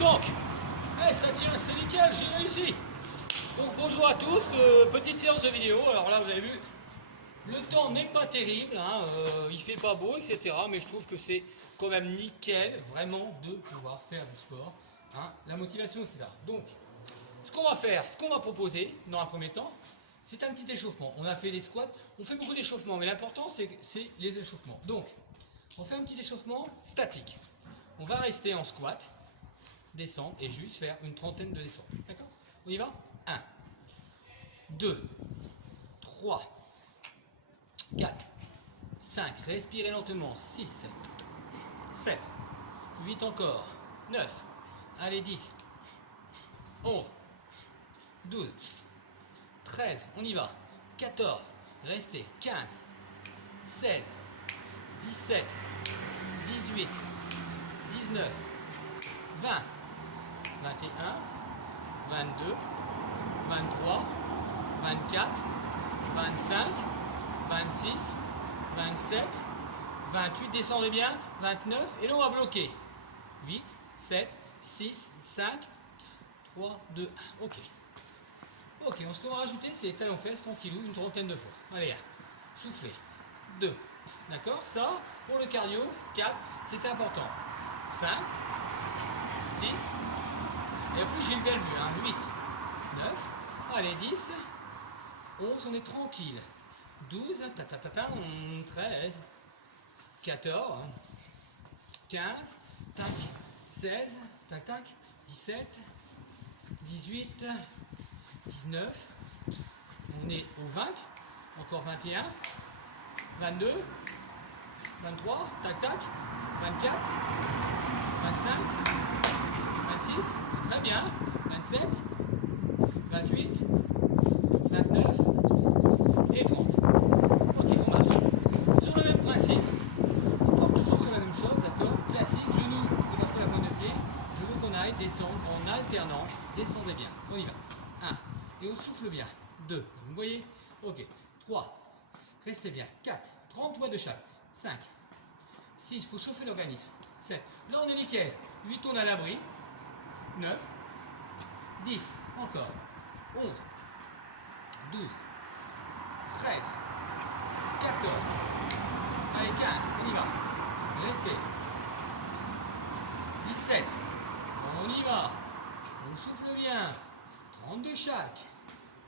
Donc, ça tient, c'est nickel, j'ai réussi. Donc bonjour à tous, petite séance de vidéo. Alors là, vous avez vu, le temps n'est pas terrible, hein, il fait pas beau, etc. Mais je trouve que c'est quand même nickel, vraiment, de pouvoir faire du sport. Hein, la motivation, etc. Donc, ce qu'on va faire, ce qu'on va proposer dans un premier temps, c'est un petit échauffement. On a fait des squats, on fait beaucoup d'échauffements, mais l'important c'est les échauffements. Donc, on fait un petit échauffement statique. On va rester en squat, descendre et juste faire une trentaine de descentes. D'accord? On y va? 1, 2, 3, 4, 5, respirez lentement, 6, 7, 8 encore, 9, allez 10, 11, 12, 13, on y va, 14, restez, 15, 16, 17, 18, 19, 20, 21, 22, 23, 24, 25, 26, 27, 28, descendez bien, 29, et là on va bloquer. 8, 7, 6, 5, 3, 2, 1. Ok. Ok, ce qu'on va rajouter, c'est les talons fesses, tranquillou, une trentaine de fois. Allez, 1, soufflez. 2, d'accord? Ça, pour le cardio, 4, c'est important. 5, 6, et puis j'ai bien vu, hein, 8, 9, allez, 10, 11, on est tranquille. 12, 13, 14, 15, tac, 16, tac, tac, 17, 18, 19, on est au 20, encore 21, 22, 23, tac, tac, 24, 25, 26, c'est très bien, 27, 28, 29 et 30. Ok, on marche. Sur le même principe, on part toujours sur la même chose, d'accord? Classique, genou, on passe pas la pointe de pied, je veux qu'on aille descendre en alternant, descendez bien, on y va. 1, et on souffle bien. 2, vous voyez? Ok, 3, restez bien. 4, 30 fois de chaque. 5, 6, il faut chauffer l'organisme. 7, là on est nickel. 8, on est à l'abri. 9, 10, encore. 11, 12, 13, 14, allez 15, on y va. Restez. 17, on y va. On souffle bien. 32 chaque.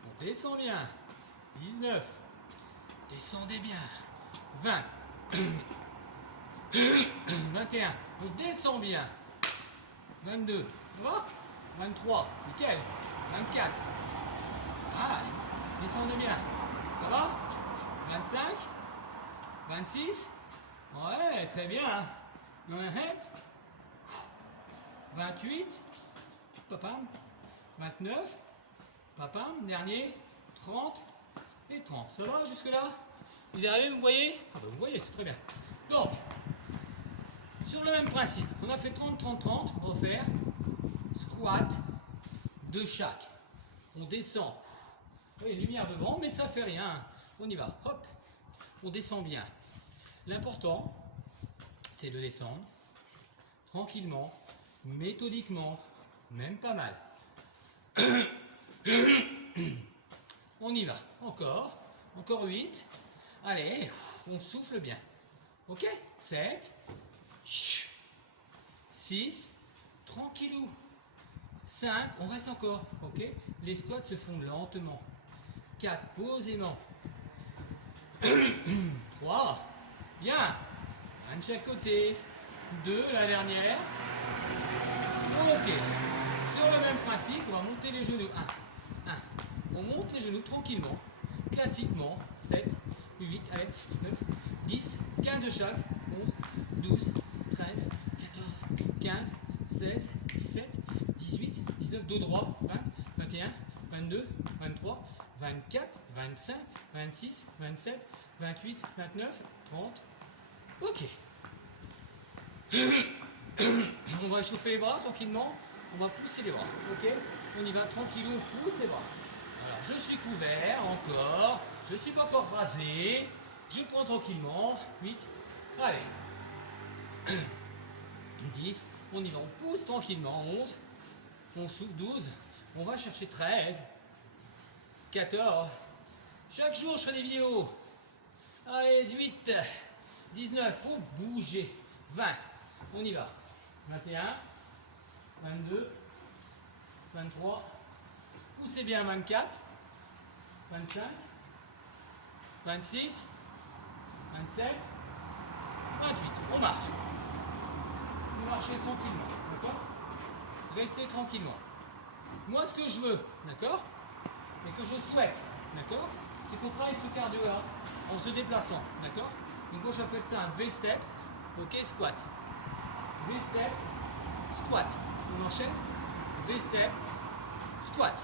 On descend bien. 19, descendez bien. 20, 21, on descend bien. 22, ça va? 23, nickel. 24, ah, descendez bien. Ça va? 25, 26, ouais, très bien. 28, papam. 29, papam, dernier, 30 et 30. Ça va jusque là? Vous y arrivez, vous voyez? Ah ben vous voyez, c'est très bien. Donc, sur le même principe, on a fait 30, 30, 30, on va faire squat de chaque. On descend. Vous voyez, lumière devant, mais ça fait rien. On y va, hop, on descend bien. L'important, c'est de descendre tranquillement, méthodiquement, même pas mal. On y va, encore 8, allez, on souffle bien, ok, 7, 6, tranquillou, 5, on reste encore, ok, les squats se font lentement, 4, posément, 3, bien, un de chaque côté, 2, la dernière, ok. Sur le même principe, on va monter les genoux. 1. On monte les genoux tranquillement, classiquement. 7, 8, allez, 9, 10, 15 de chaque. 11, 12, 13, 14, 15, 16, 17, 18, 19, dos droit. 20, 21, 22, 23, 24, 25, 26, 27, 28, 29, 30. Ok. On va échauffer les bras tranquillement. On va pousser les bras, ok? On y va tranquillou, on pousse les bras. Alors, je suis couvert, encore. Je ne suis pas encore rasé. Je prends tranquillement. 8, allez. 10, On y va, on pousse tranquillement. 11, on souffle 12, on va chercher 13, 14. Chaque jour, je fais des vidéos. Allez, 18, 19, faut bouger. 20, on y va. 21, 22, 23, poussez bien. 24, 25, 26, 27, 28. On marche. Vous marchez tranquillement, d'accord? Restez tranquillement. Moi, ce que je veux, d'accord? Et que je souhaite, d'accord? C'est qu'on travaille ce cardio-là en se déplaçant, d'accord? Donc moi, j'appelle ça un V-step, ok? Squat. V-step, squat. On enchaîne. V-step, squat.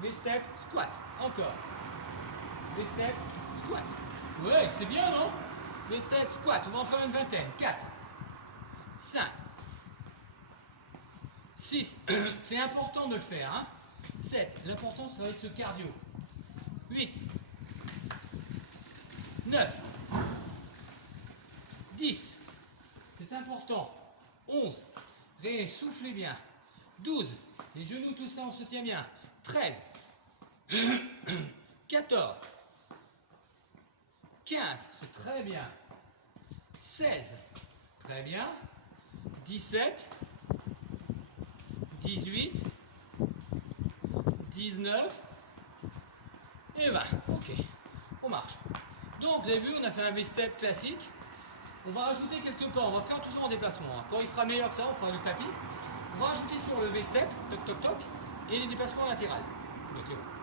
V-step, squat. Encore. V-step, squat. Ouais, c'est bien, non? V-step, squat. On va en faire une vingtaine. 4, 5, 6. C'est important de le faire, hein? 7. L'important, ça va être ce cardio. 8, 9, 10. C'est important. 11. Soufflez bien. 12. Les genoux, tout ça, on se tient bien. 13. 14. 15. C'est très bien. 16. Très bien. 17. 18. 19. Et 20. Ok. On marche. Donc, vous avez vu, on a fait un V-step classique. On va rajouter quelques pas. On va faire toujours en déplacement. Quand il fera meilleur que ça, on fera le tapis. On va rajouter toujours le V-step, toc toc toc, et les déplacements latéraux.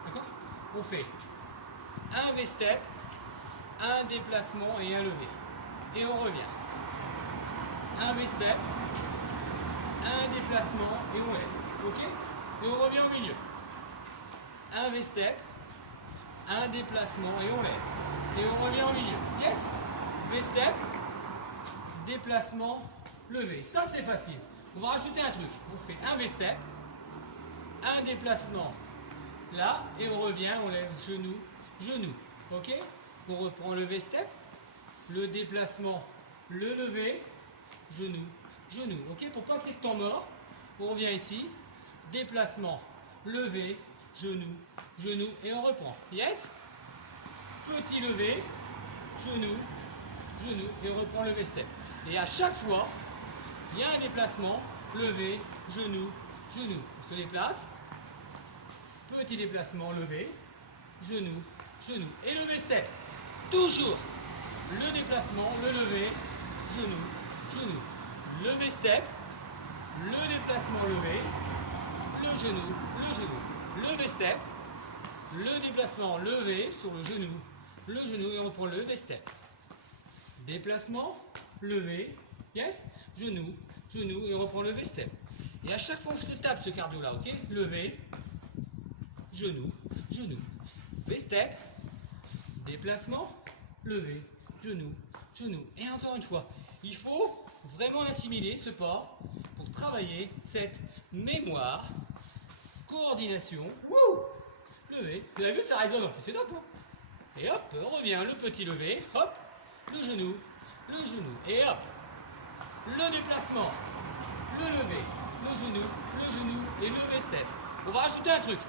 D'accord? On fait un V-step, un déplacement et un levé. Et on revient. Un V-step, un déplacement et on lève. Ok? Et on revient au milieu. Un V-step, un déplacement et on lève. Et on revient au milieu. Yes? V-step, déplacement, levé. Ça, c'est facile. On va rajouter un truc. On fait un V-step, un déplacement là, et on revient, on lève genou, genou. Ok? On reprend le V-step, le déplacement, le lever, genou, genou. Ok? Pour pas qu'il y ait de temps mort, on revient ici, déplacement, lever, genou, genou, et on reprend. Yes? Petit lever, genou, genou, et on reprend le V-step. Et à chaque fois, il y a un déplacement, levé, genou, genou. On se déplace, petit déplacement, levé, genou, genou. Et le V-step, toujours le déplacement, le levé, genou, genou. Le V-step, le déplacement levé, le genou, le V-step, le déplacement levé sur le genou, et on reprend le V-step. Déplacement, levé, yes, genou, genou, et on reprend le V-step. Et à chaque fois que je tape ce cardio-là, ok, levé, genou, genou, V-step, déplacement, levé, genou, genou. Et encore une fois, il faut vraiment l'assimiler, ce pas, pour travailler cette mémoire, coordination, wouh, levé. Vous avez vu, ça résonne en plus, c'est top, hein. Et hop, on revient, le petit levé, hop, le genou, et hop, le déplacement, le levé, le genou, et le V-step. On va rajouter un truc.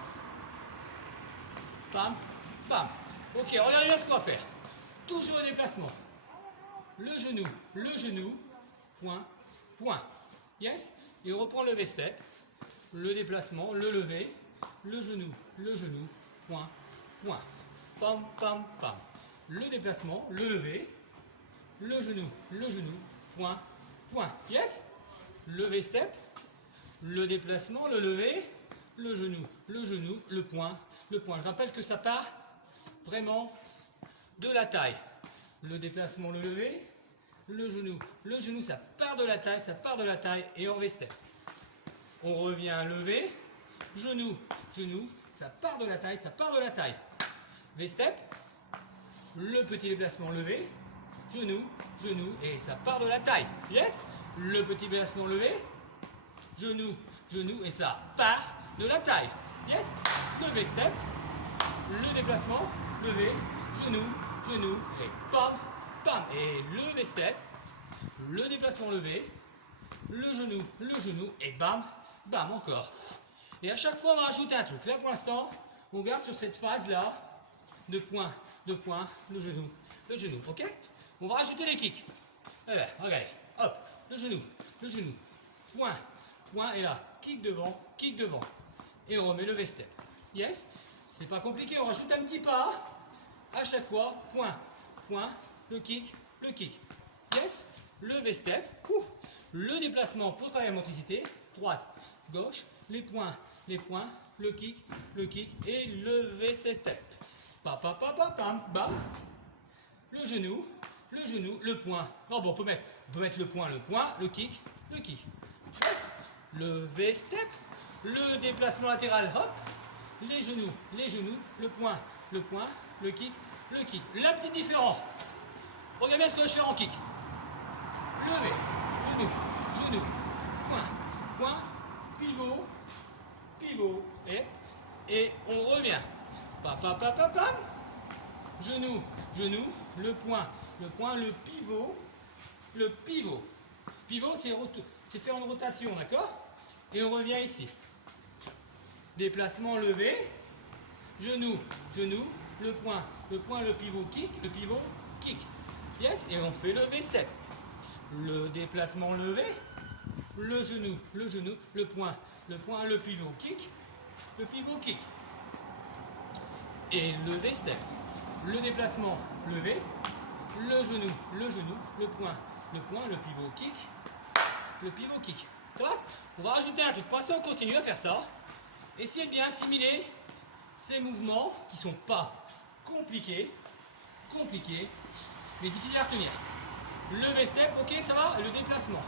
Bam, bam. Ok, regardez bien ce qu'on va faire. Toujours le déplacement. Le genou, point, point. Yes? Et on reprend le V-step, le déplacement, le levé, le genou, point, point. Pam, pam, pam. Le déplacement, le levé, le genou, point, point. Yes? Le V-step, le déplacement, le levé, le genou, le point, le point. Je rappelle que ça part vraiment de la taille. Le déplacement, le levé, le genou, ça part de la taille, et on V-step. On revient levé, genou, ça part de la taille, V-step, le petit déplacement levé, genou, et ça part de la taille. Yes? Le petit déplacement levé, genou, et ça part de la taille. Yes? Le V-step, le déplacement, levé, genou, et pam, pam. Et le V-step, le déplacement levé, le genou, et bam, bam, encore. Et à chaque fois, on va rajouter un truc. Là, pour l'instant, on garde sur cette phase-là, de point, le genou, ok? On va rajouter les kicks. Eh bien, regardez, hop, le genou, point, et là, kick devant, et on remet le V-step. Yes? C'est pas compliqué, on rajoute un petit pas, à chaque fois, point, le kick, yes? Le V-step, le déplacement pour travailler la motricité, droite, gauche, les points, le kick, et le V-step. Pam, bam, le genou, le point. Non, bon, on peut mettre le point, le kick. Le V-step, le déplacement latéral, hop, les genoux, le point, le kick. La petite différence, regardez bien ce que je fais en kick. Levé, genou, point, pivot, et on revient. Pam, genou, le point, le pivot. Pivot, c'est faire une rotation, d'accord? Et on revient ici. Déplacement levé, genou, le point, le pivot, kick. Yes, et on fait le V-step. Le déplacement levé, le genou, le point, le pivot, kick. Et le V-step. Le déplacement levé, le genou, le point, le pivot, kick. On va rajouter un truc. Pour l'instant, on continue à faire ça. Essayez de bien assimiler ces mouvements qui ne sont pas compliqués, mais difficiles à retenir. Le V-step, ok, ça va? Et le déplacement.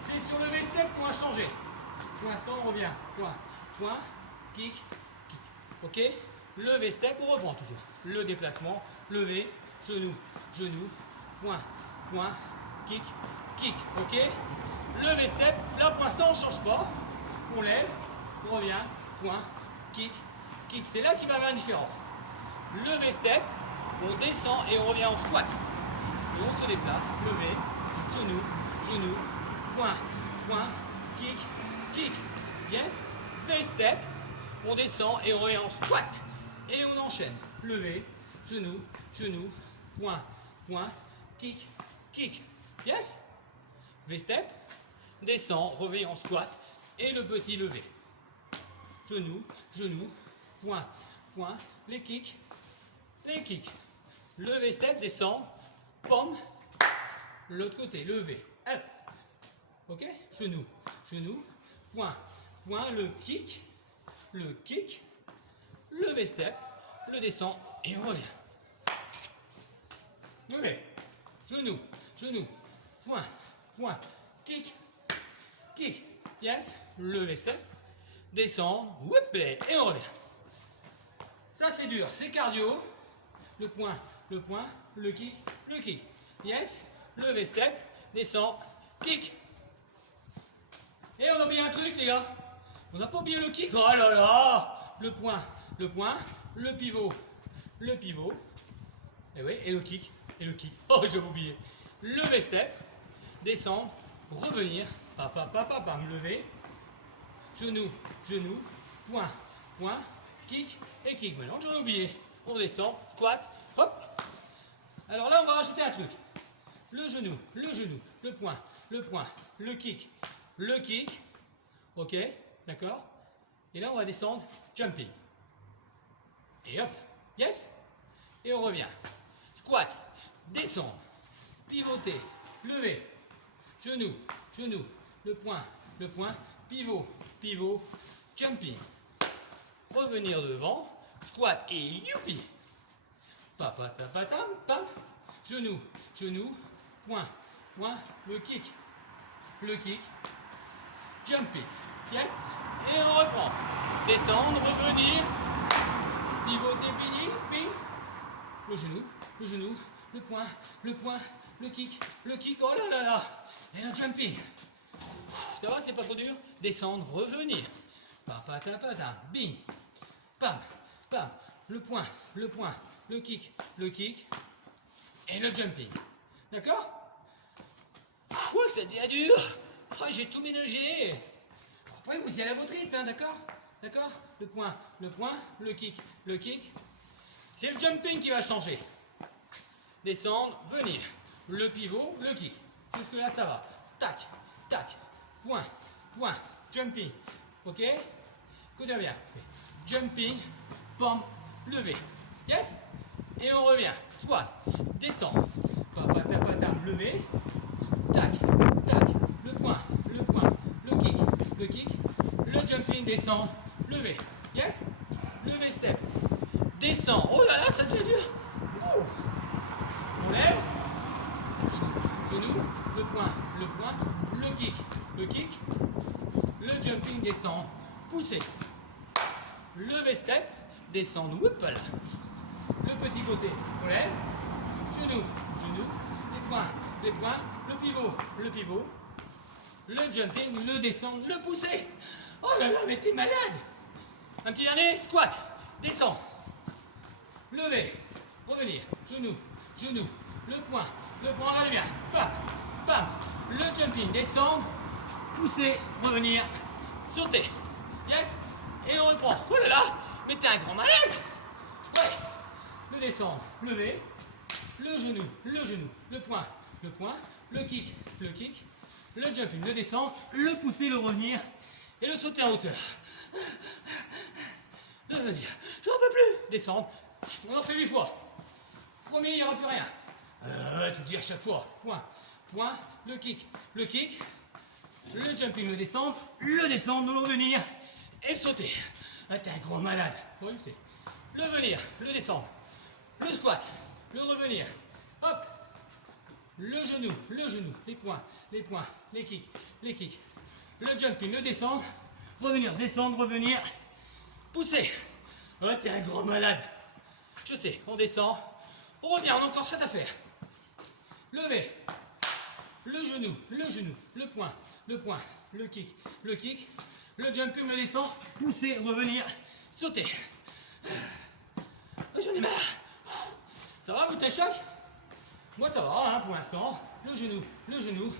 C'est sur le V-step qu'on va changer. Pour l'instant, on revient. Point, kick. Ok? Le V-step, on reprend toujours. Le déplacement, levé, genou, point, kick. Ok? Le V-step, là pour l'instant, on ne change pas. On lève, on revient, point, kick. C'est là qu'il va y avoir une différence. Le V-step, on descend et on revient en squat. Et on se déplace, levé, genou, point, kick. Yes? V-step, on descend et on revient en squat. Et on enchaîne. Levé, genou, point, kick. Yes? V-step, descend, revient en squat et le petit levé. Genou, point, les kicks. Le V-step, descend, pomme, l'autre côté, levé, up. Ok? Genou, point, le kick, le V-step, le descend et on revient. Levé, genou, point, kick. Yes, le V-step, descendre, et on revient. Ça c'est dur, c'est cardio. Le point, le kick. Yes, le V-step, descend, kick. Et on a oublié un truc les gars. On n'a pas oublié le kick. Oh là là. Le point, le pivot. Et oui, et le kick. Oh, j'avais oublié. Le V-step, descendre, revenir, bam, lever, genou, point, kick. Maintenant, j'en ai oublié. On descend, squat, hop. Alors là, on va rajouter un truc. Le genou, le point, le kick. Ok, d'accord? Et là, on va descendre, jumping. Et hop, yes? Et on revient. Squat, descendre, pivoter, lever, genou, le point, pivot, jumping. Revenir devant, squat et youpi. Pam, genou, point, le kick, jumping. Yes? Et on reprend. Descendre, revenir, pivoter, ping. Le genou, le point, le kick. Oh là là. Et le jumping. Ça va, c'est pas trop dur? Descendre, revenir. Bing. Pam. Le point, le kick. Et le jumping. D'accord? C'est déjà dur. Oh, j'ai tout mélangé. Après, vous y allez à votre rythme, hein, d'accord? D'accord? Le point, le kick, le kick. C'est le jumping qui va changer. Descendre, venir. Le pivot, le kick. Jusque là, ça va. Tac, tac, point, point, jumping. Ok? Écoutez bien. Jumping, pompe, lever. Yes? Et on revient. Squat, descend. Papatam, lever. Tac, tac, le point, le kick, le jumping, descend, lever. Yes? Lever step. Descend. Oh là là, ça devient dur. On lève. Genou, le point, le kick, le jumping, descend, pousser. Lever step, descendre, whoop là. Le petit côté, on lève. Genou, les points, le pivot, le jumping, le descendre, le pousser. Oh là là, mais t'es malade. Un petit dernier, squat, descend, lever, revenir, genou, le point, allez bien, bam, bam, le jumping, descendre, pousser, revenir, sauter, yes, et on reprend. Oh là là, mais t'es un grand malade. Ouais, le descendre, lever, le genou, le point, le kick, le jumping, le descendre, le pousser, le revenir, et le sauter en hauteur. Le venir, j'en peux plus, descendre, on en fait 8 fois. Premier, il n'y aura plus rien. Tout dire chaque fois. Point, le kick, le jumping, le descendre, le revenir et le sauter. Ah, t'es un gros malade. Bon, je sais. Le venir, le descendre, le squat, le revenir. Hop. Le genou, les points, les kicks, le jumping, le descendre, revenir, descendre, revenir, pousser. Oh, t'es un gros malade. Je sais, on descend, on revient, on a encore 7 à faire. Lever, le genou, le point, le kick, le jumping, le descend, pousser, revenir, sauter. Oh, j'en ai marre. Ça va, vous t'es choc? Moi ça va, hein, pour l'instant. Le genou,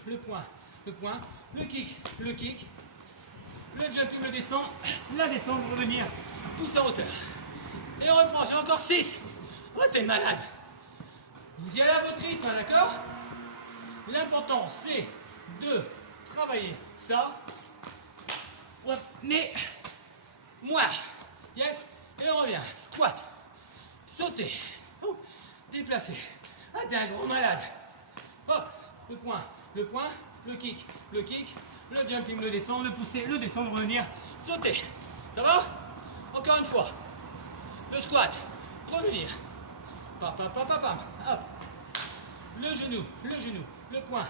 le point, le kick, le jumping, le descend, la descente, revenir, pousser en hauteur. Et on reprend, j'ai encore 6. Oh, t'es malade. Vous y allez à votre rythme, d'accord? L'important, c'est de travailler ça. Ouais, mais moi, yes, et on revient. Squat, sauter, déplacer. Ah, t'es un gros malade. Hop, le point, le kick, le jumping, le descendre, le pousser, le descendre, revenir, sauter. Ça va? Encore une fois. Le squat, revenir. Pam, hop. Le genou, le point,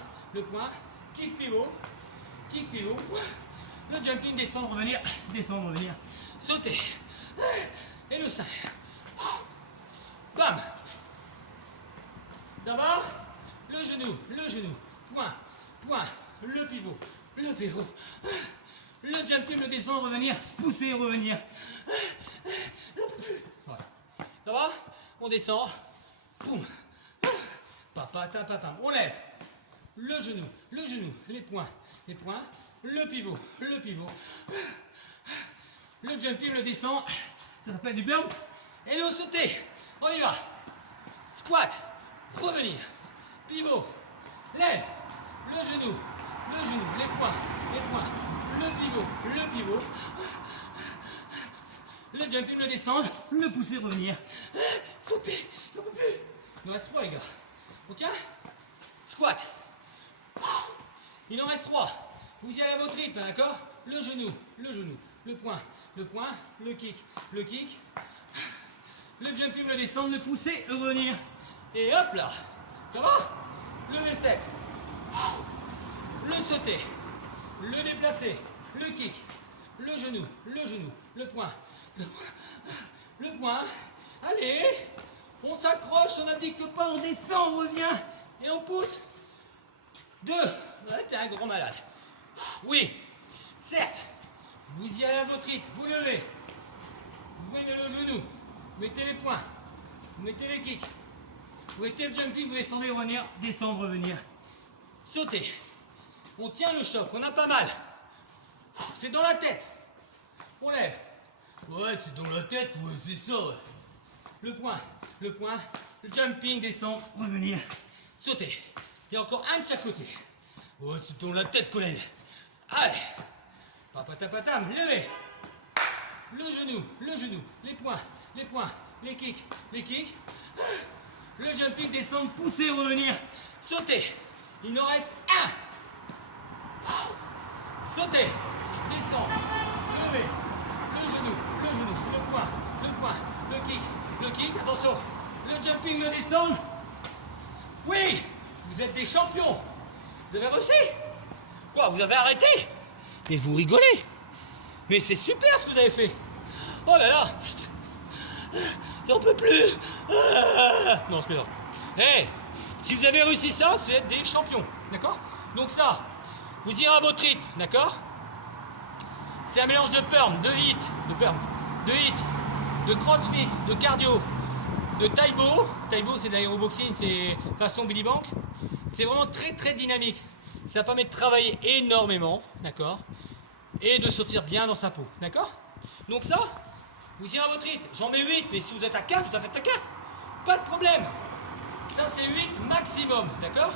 kick pivot, le jumping, descendre, revenir, sauter. Et le sein. Bam. Ça va? Le genou, point, le pivot, le jumping, le descendre, revenir, pousser, revenir. Voilà. Ça va? On descend. Boum. Papam. On lève. Le genou, les points, le pivot, le jumping, le descend. Ça s'appelle du burn. Et le sauter. On y va. Squat. Revenir. Pivot. Lève. Le genou, les points, le pivot. Le jumping, le descendre, le pousser, revenir. Sauter. Il n'en peut plus. Il en reste 3, les gars. On tient. Squat. Il en reste 3. Vous y allez à votre rythme, d'accord? Le genou, le point, le kick, le jumping, le descendre, le pousser, le revenir. Et hop là. Ça va? Le step. Le sauter. Le déplacer. Le kick. Le genou, le point. Le point. Allez. On s'accroche, on n'abdique pas, on descend, on revient. Et on pousse. 2. Ouais, t'es un gros malade. Oui. Certes. Vous y allez à votre rythme. Vous levez. Vous mettez le genou. Vous mettez les points. Vous mettez les kicks. Vous mettez le jumping, vous descendez, revenir. Descendre, revenir. Sauter. On tient le choc, on a pas mal. C'est dans la tête. On lève. Ouais, c'est dans la tête, ouais, c'est ça. Ouais. Le point, le jumping, descend, revenir, sauter. Il y a encore un de chaque côté. Ouais, c'est dans la tête, Colin. Allez. Papatapatam, levez. Le genou, les poings, les kicks. Le jumping, descendre, pousser, revenir, sauter. Il nous reste un. Sauter, descendre, lever, le genou, le point, le kick, attention, le jumping, le descendre. Oui, vous êtes des champions. Vous avez réussi. Quoi, vous avez arrêté? Mais vous rigolez. Mais c'est super ce que vous avez fait. Oh là là, j'en peux plus. Non, c'est pas. Eh, si vous avez réussi ça, vous êtes des champions, d'accord? Donc ça, vous irez à votre rythme, d'accord? C'est un mélange de perm, de hit, de crossfit, de cardio, de Taïbo. Taïbo, c'est de l'aéroboxing, c'est façon Billy Bank. C'est vraiment très dynamique. Ça permet de travailler énormément, d'accord? Et de sortir bien dans sa peau, d'accord? Donc ça, vous irez à votre rythme. J'en mets 8, mais si vous êtes à 4, vous en faites à 4. Pas de problème. Ça, c'est 8 maximum, d'accord?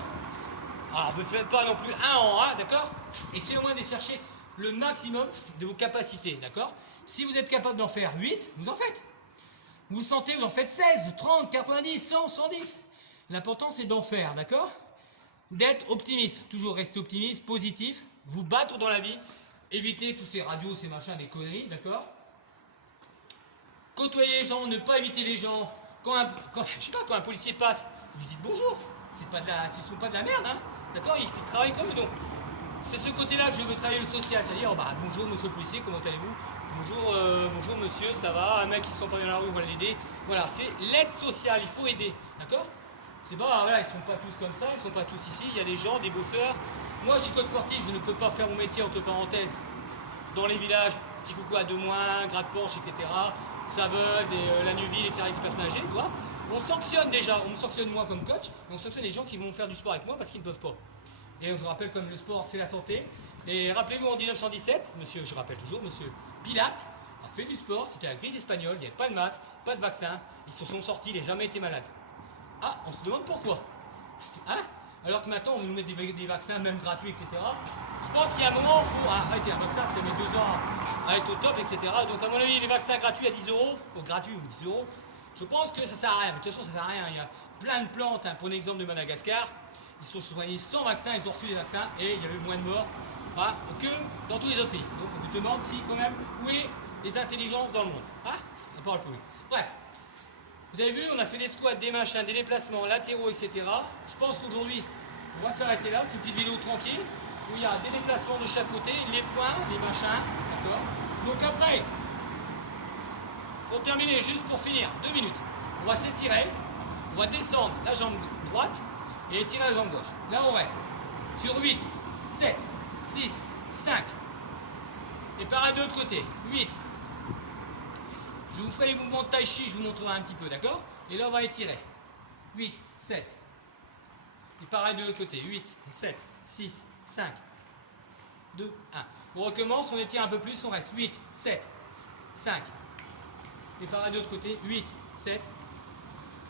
Alors, ne faites pas non plus 1 en 1, d'accord? Essayez au moins de chercher le maximum de vos capacités, d'accord? Si vous êtes capable d'en faire 8, vous en faites. Vous sentez, vous en faites 16, 30, 90, 100, 110. L'important, c'est d'en faire, d'accord? D'être optimiste, toujours rester optimiste, positif, vous battre dans la vie, éviter tous ces radios, ces machins, des conneries, d'accord? Côtoyer les gens, ne pas éviter les gens. Quand un policier passe, vous lui dites bonjour. Ce ne sont pas de la merde, hein? D'accord? Ils travaillent comme eux, donc. C'est ce côté-là que je veux travailler le social, c'est-à-dire bonjour monsieur le policier, comment allez-vous? Bonjour monsieur, ça va? Un mec qui se sent pas bien dans la rue, on va l'aider. Voilà, c'est l'aide sociale, il faut aider, d'accord? C'est pas, voilà, ils sont pas tous comme ça, ils sont pas tous ici, il y a des gens, des bosseurs. Moi je suis coach sportif, je ne peux pas faire mon métier entre parenthèses dans les villages, petit coucou à 2-, gratte-porche, etc. Saveuse et la Neuville et faire avec les personnes âgées, tu vois. On sanctionne déjà, on me sanctionne moi comme coach, et on sanctionne les gens qui vont faire du sport avec moi parce qu'ils ne peuvent pas. Et je vous rappelle, comme le sport c'est la santé, et rappelez-vous en 1917, je rappelle toujours, monsieur Pilate a fait du sport, c'était la grippe espagnole, il n'y avait pas de masque, pas de vaccin, ils se sont sortis, il n'a jamais été malade. Ah, on se demande pourquoi. Hein? Alors que maintenant on nous met des vaccins, même gratuits, etc. Je pense qu'il y a un moment, il faut arrêter un vaccin, ça met 2 ans à être au top, etc. Donc à mon avis, les vaccins gratuits à 10 euros, gratuits ou 10 euros, je pense que ça sert à rien. Mais de toute façon, ça sert à rien. Il y a plein de plantes, hein. Pour l'exemple de Madagascar, ils se sont soignés sans vaccin, ils ont reçu des vaccins et il y avait moins de morts que dans tous les autres pays. Donc on vous demande si quand même où est les intelligences dans le monde. On parle plus. Bref, vous avez vu, on a fait des squats, des machins, des déplacements latéraux, etc. Je pense qu'aujourd'hui, on va s'arrêter là, c'est une petite vidéo tranquille, où il y a des déplacements de chaque côté, les points, les machins, d'accord? Donc après, pour terminer, juste pour finir, 2 minutes, on va s'étirer, on va descendre la jambe droite et étirer la jambe gauche. Là, on reste sur 8, 7, 6, 5. Et pareil de l'autre côté, 8. Je vous ferai les mouvements de tai chi, je vous montrerai un petit peu, d'accord? Et là, on va étirer. 8, 7. Et pareil de l'autre côté, 8, 7, 6, 5, 2, 1. On recommence, on étire un peu plus, on reste 8, 7, 5. Et pareil de l'autre côté, 8, 7.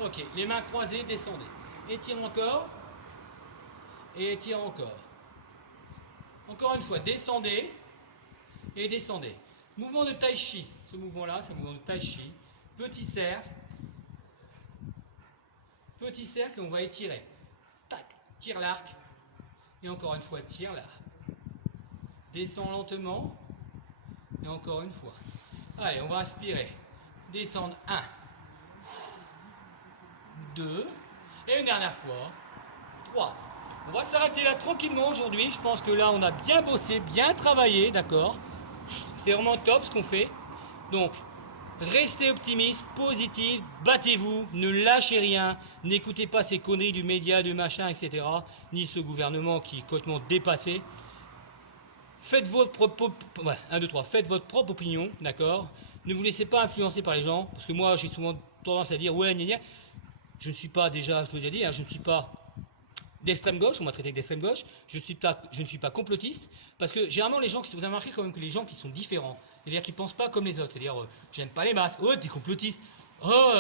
Ok, les mains croisées, descendez. Étire encore. Et étire encore. Encore une fois, descendez. Et descendez. Mouvement de tai chi. Ce mouvement-là, c'est un mouvement de tai chi. Petit cercle. Petit cercle et on va étirer. Tac, tire l'arc. Et encore une fois, tire l'arc. Descends lentement. Et encore une fois. Allez, on va aspirer. Descendre 1, 2, et une dernière fois, 3. On va s'arrêter là tranquillement aujourd'hui. Je pense que là, on a bien bossé, bien travaillé, d'accord? C'est vraiment top ce qu'on fait. Donc, restez optimiste, positif, battez-vous, ne lâchez rien, n'écoutez pas ces conneries du média, du machin, etc. Ni ce gouvernement qui est complètement dépassé. Faites votre propre, faites votre propre opinion, d'accord? Ne vous laissez pas influencer par les gens, parce que moi j'ai souvent tendance à dire ouais, gna gna. Je ne suis pas déjà, je l'ai déjà dit, hein, je ne suis pas d'extrême gauche, on m'a traité d'extrême gauche, je ne suis pas complotiste, parce que généralement les gens qui, vous avez remarqué quand même que les gens qui sont différents, c'est-à-dire qui ne pensent pas comme les autres, c'est-à-dire j'aime pas les masques, oh t'es complotiste, oh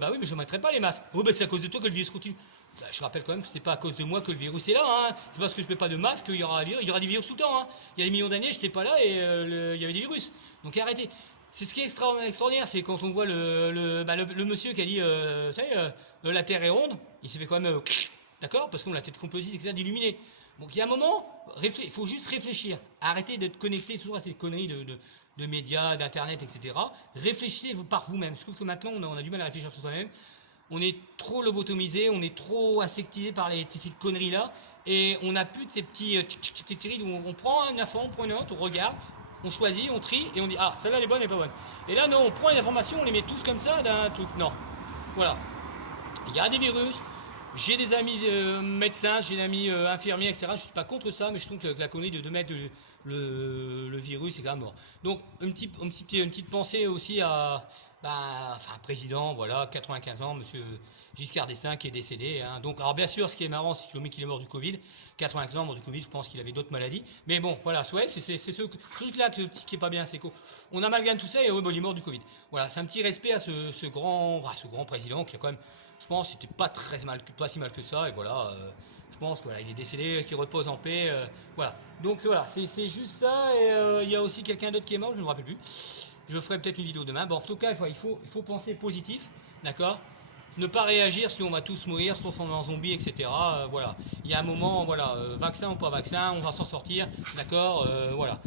bah oui mais je ne mettrai pas les masques, oh bah c'est à cause de toi que le virus continue. Bah, je rappelle quand même que c'est pas à cause de moi que le virus est là, hein. C'est parce que je ne mets pas de masque qu'il y aura des virus tout le temps, hein. Il y a des millions d'années, je n'étais pas là et il y avait des virus, donc arrêtez. C'est ce qui est extraordinaire, c'est quand on voit le monsieur qui a dit, vous savez, la Terre est ronde, il s'est fait quand même, d'accord, parce qu'on a la tête complotiste, etc., d'illuminer. Donc il y a un moment, il faut juste réfléchir, arrêtez d'être connecté toujours à ces conneries de médias, d'internet, etc. Réfléchissez par vous-même. Je trouve que maintenant on a du mal à réfléchir sur soi-même. On est trop lobotomisé, on est trop asectisé par ces conneries-là, et on n'a plus de ces petits rides où on prend un info, on prend une autre, on regarde, on choisit, on trie, et on dit ah celle-là elle est bonne, elle est pas bonne. Et là non, on prend les informations, on les met tous comme ça d'un truc. Non, voilà. Il y a des virus. J'ai des amis médecins, j'ai des amis infirmiers, etc. Je ne suis pas contre ça, mais je trouve que la connerie de mettre le virus, c'est quand même mort. Donc, une petite pensée aussi à un président, voilà, 95 ans, monsieur Giscard d'Estaing, qui est décédé. Hein. Donc, alors bien sûr, ce qui est marrant, c'est que le mec il est mort du Covid. 95 ans, mort du Covid, je pense qu'il avait d'autres maladies. Mais bon, voilà, ouais, c'est ce truc-là qui est pas bien, c'est qu'on amalgame tout ça et bon, il est mort du Covid. Voilà, c'est un petit respect à ce grand président qui a quand même. Je pense que c'était pas si mal que ça, et voilà, je pense qu'il est décédé, qu'il repose en paix, voilà. Donc voilà, c'est juste ça, et il y a aussi quelqu'un d'autre qui est mort, je ne me rappelle plus. Je ferai peut-être une vidéo demain. Bon, en tout cas, il faut penser positif, d'accord. Ne pas réagir si on va tous mourir, se transformer en zombies, etc. Voilà, il y a un moment, voilà, vaccin ou pas vaccin, on va s'en sortir, d'accord, voilà.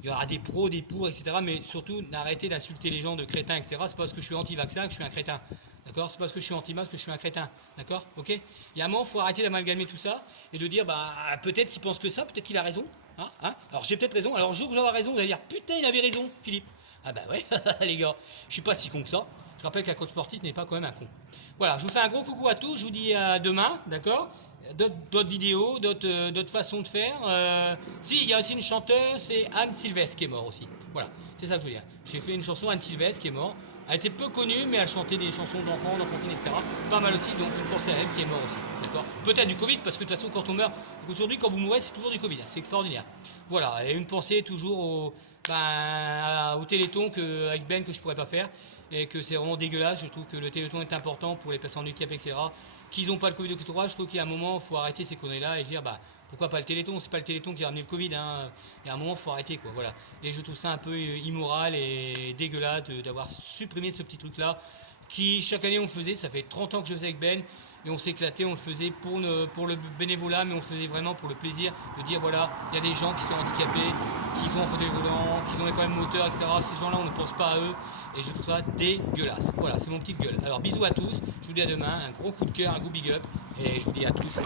Il y aura des pros, des pour, etc. Mais surtout, n'arrêtez d'insulter les gens de crétins, etc. C'est pas parce que je suis anti-vaccin que je suis un crétin. D'accord. C'est parce que je suis anti-masque que je suis un crétin. D'accord. Ok. Il y a un moment, il faut arrêter d'amalgamer tout ça et de dire, bah, peut-être s'il pense que ça, peut-être qu'il a raison. Hein. Alors j'ai peut-être raison. Alors le jour où j'aurai raison, vous allez dire, putain, il avait raison, Philippe. Ah bah ouais, les gars, je suis pas si con que ça. Je rappelle qu'un coach sportif n'est pas quand même un con. Voilà, je vous fais un gros coucou à tous. Je vous dis à demain, d'accord. D'autres vidéos, d'autres façons de faire. Si, il y a aussi une chanteuse, c'est Anne Sylvestre qui est mort aussi. Voilà, c'est ça que je veux dire. J'ai fait une chanson, Anne Sylvestre qui est mort. Elle était peu connue, mais elle chantait des chansons d'enfants, d'enfantine, etc. Pas mal aussi, donc une pensée à elle qui est mort aussi. D'accord. Peut-être du Covid, parce que de toute façon, quand on meurt, aujourd'hui, quand vous mourrez, c'est toujours du Covid. C'est extraordinaire. Voilà, et une pensée toujours au Téléthon avec Ben que je pourrais pas faire. Et que c'est vraiment dégueulasse. Je trouve que le Téléthon est important pour les personnes handicapées, etc. Qu'ils n'ont pas le Covid, etc. Je trouve qu'il y a un moment, il faut arrêter ces conneries-là et dire, pourquoi pas le Téléthon? C'est pas le Téléthon qui a ramené le Covid, hein. Il y a un moment, il faut arrêter, quoi. Voilà. Et je trouve ça un peu immoral et dégueulasse d'avoir supprimé ce petit truc-là, qui chaque année on le faisait. Ça fait 30 ans que je faisais avec Ben, et on s'éclatait, on le faisait pour le bénévolat, mais on le faisait vraiment pour le plaisir de dire, voilà, il y a des gens qui sont handicapés, qui sont en fauteuil roulant, qui ont des problèmes moteurs, etc. Ces gens-là, on ne pense pas à eux. Et je trouve ça dégueulasse. Voilà, c'est mon petit gueule. Alors bisous à tous, je vous dis à demain, un gros coup de cœur, un gros big up, et je vous dis à tous.